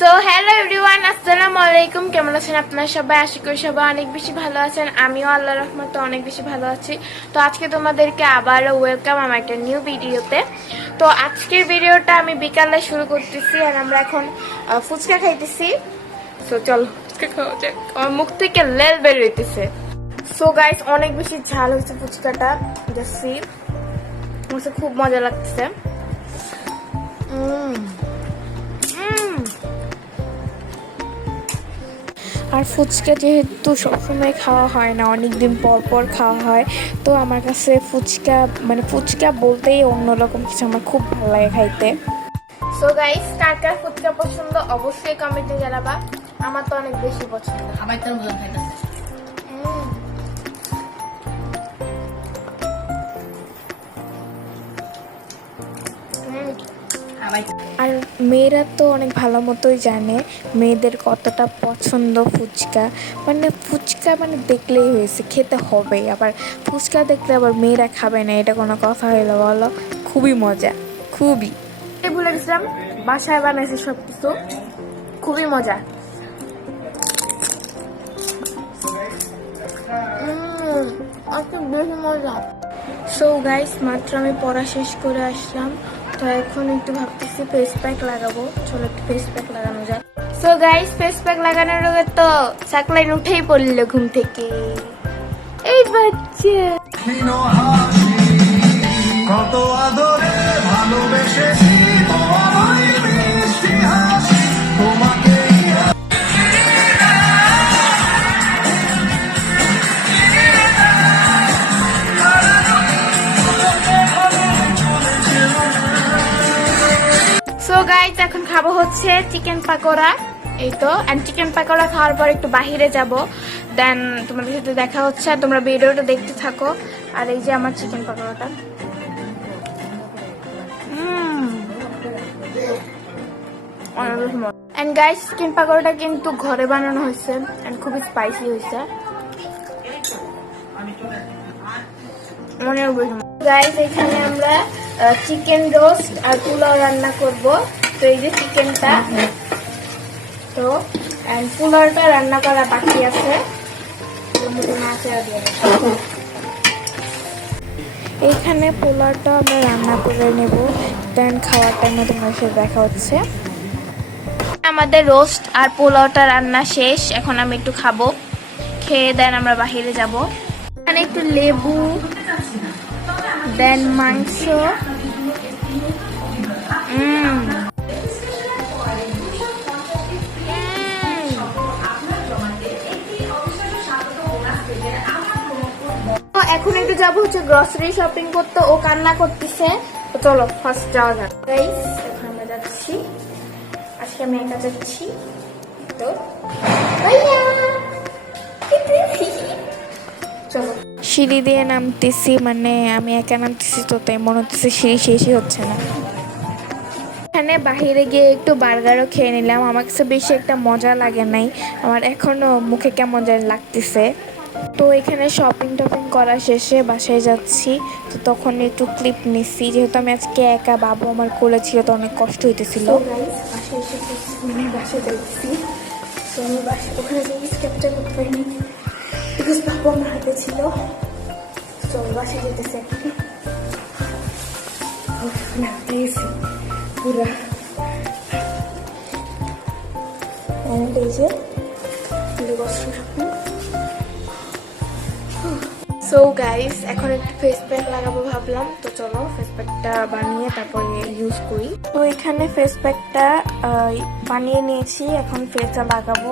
So hello everyone, আসসালামু আলাইকুম। কেমন আছেন আপনারা সবাই? আশা করি সবাই অনেক বেশি ভালো আছেন। আমিও আল্লাহর রহমতে অনেক বেশি ভালো আছি। তো আজকে তোমাদেরকে আবারও ওয়েলকাম আমার একটা নিউ ভিডিওতে। তো আজকের ভিডিওটা আমি বিকালে শুরু করতেছি আর আমরা এখন ফুচকা খাইতেছি। সো চলো ফুচকা খাওয়া যাক। আমার মুখ থেকে লেল বের হইতেছে। সো গাইস, অনেক বেশি ঝাল হয়েছে ফুচকাটা। দেখছি আমার খুব মজা লাগতেছে। আর ফুচকা যেহেতু সবসময় খাওয়া হয় না, অনেকদিন পর পর খাওয়া হয়, তো আমার কাছে ফুচকা বলতেই অন্যরকম কিছু, আমার খুব ভালো লাগে খাইতে। সো গাইস, কার কার ফুচকা পছন্দ অবশ্যই কমেন্টে জানাবা। আমার তো অনেক বেশি পছন্দ। আমার তো মজা খাইতেছে। আর মেয়েরা তো অনেক ভালো মতোই জানে মেয়েদের কতটা পছন্দ ফুচকা। ফুচকা দেখলেই হয়েছে, খেতে হবে। আবার ফুচকা দেখলে আবার মেয়েরা খাবে না, এটা কোনো কথা হইলো বলো? খুবই মজা, খুবই। ভুলে গেছিলাম, বাসায় বানাইছে সব কিছু, খুবই মজা। বেশি মজা। সো গাইস, মাত্র আমি পড়া শেষ করে আসলাম, তো এখন একটু ভাবতেছি ফেস প্যাক লাগাবো। চলো একটু ফেস প্যাক লাগানো যায়। সো গাইস, ফেস প্যাক লাগানোর আগে তো সাকলাইন উঠেই পড়লো ঘুম থেকে। এই বাচ্চা কত আদরে ভালোবেসেছি তোমাকে। সো গাইস, এখন খাবো হচ্ছে চিকেন পাকোড়া। এই তো, এন্ড চিকেন পাকোড়া খাওয়ার পর একটু বাহিরে যাব, দেন তোমাদের সাথে দেখা হচ্ছে। আর তোমরা ভিডিওটা দেখতে থাকো। আর এই যে আমার চিকেন পাকোড়াটা, এন্ড গাইস, চিকেন পাকোড়াটা কিন্তু ঘরে বানানো হয়েছে এন্ড খুবই স্পাইসি হয়েছে। গাইস, এখানে আমরা চিকেন রোস্ট আর পোলাও রান্না করব। তো এই যে চিকেনটা, তো পোলাওটা রান্না করা বাকি আছে। এইখানে পোলাওটা আমরা রান্না করে নেব, দেন খাওয়ার টাইমে তোমার সাথে দেখা হচ্ছে। আমাদের রোস্ট আর পোলাওটা রান্না শেষ, এখন আমি একটু খাবো। খেয়ে দেন আমরা বাহিরে যাব। এখানে একটু লেবু, দেন মাংস। এখন একটু যাবো হচ্ছে গ্রসারি শপিং করতে। ও কান্না করতেছে, তো চলো ফার্স্ট যাওয়া যাক। গাইস, এখন আমরা যাচ্ছি। আজকে আমি একা যাচ্ছি। তো চলো, সিঁড়ি দিয়ে নামতেছি, আমি একা নামতেছি, তো তাই মনে হচ্ছে সিঁড়ি শেষই হচ্ছে না। এখানে বাহিরে গিয়ে একটু বার্গারও খেয়ে নিলাম। আমার কাছে বেশি একটা মজা লাগে নাই, আমার এখনো মুখে কেমন যেন লাগতেছে। তো এখানে শপিং টপিং করা শেষে বাসায় যাচ্ছি, তো তখন একটু ক্লিপ নিচ্ছি, যেহেতু আমি আজকে একা, বাবু আমার কোলে ছিল, তো অনেক কষ্ট হইতেছিল। ওখানে ক্যাপচার করতে পারিনি, বিকজ বাবু আমার হাতে ছিল। তো বাসায় যেতেছে পুরা। সো গাইস, এখন একটু ফেস প্যাক লাগাবো ভাবলাম, তো চলো ফেস প্যাকটা বানিয়ে তারপরে ইউজ করি। তো এখানে ফেস প্যাকটা বানিয়ে নিয়েছি, এখন ফেসটা লাগাবো।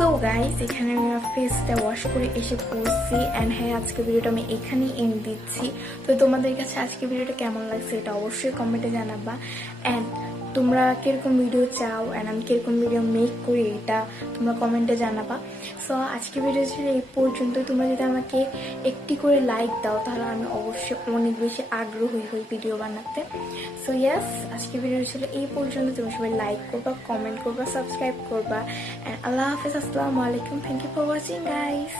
তো গাইস, এখানে আমি আমার ফেসটা ওয়াশ করে এসে পড়ছি। অ্যান্ড হ্যাঁ, আজকে ভিডিওটা আমি এখানেই এন্ড দিচ্ছি। তো তোমাদের কাছে আজকে ভিডিওটা কেমন লাগছে এটা অবশ্যই কমেন্টে জানাবা। অ্যান্ড তোমরা কিরকম ভিডিও চাও অ্যান্ড আমি কিরকম ভিডিও মেক করি এটা তোমরা কমেন্টে জানাবা। সো আজকে ভিডিও ছিল এই পর্যন্তই। তোমরা যদি আমাকে একটি করে লাইক দাও তাহলে আমি অবশ্যই অনেক বেশি আগ্রহী হই ভিডিও বানাতে। সো ইয়েস, আজকে ভিডিও ছিল এই পর্যন্ত। তোমরা সবাই লাইক করবা, কমেন্ট করবা, সাবস্ক্রাইব করবা। অ্যান্ড আল্লাহ হাফেজ, আসসালামু আলাইকুম। Thank you for watching guys.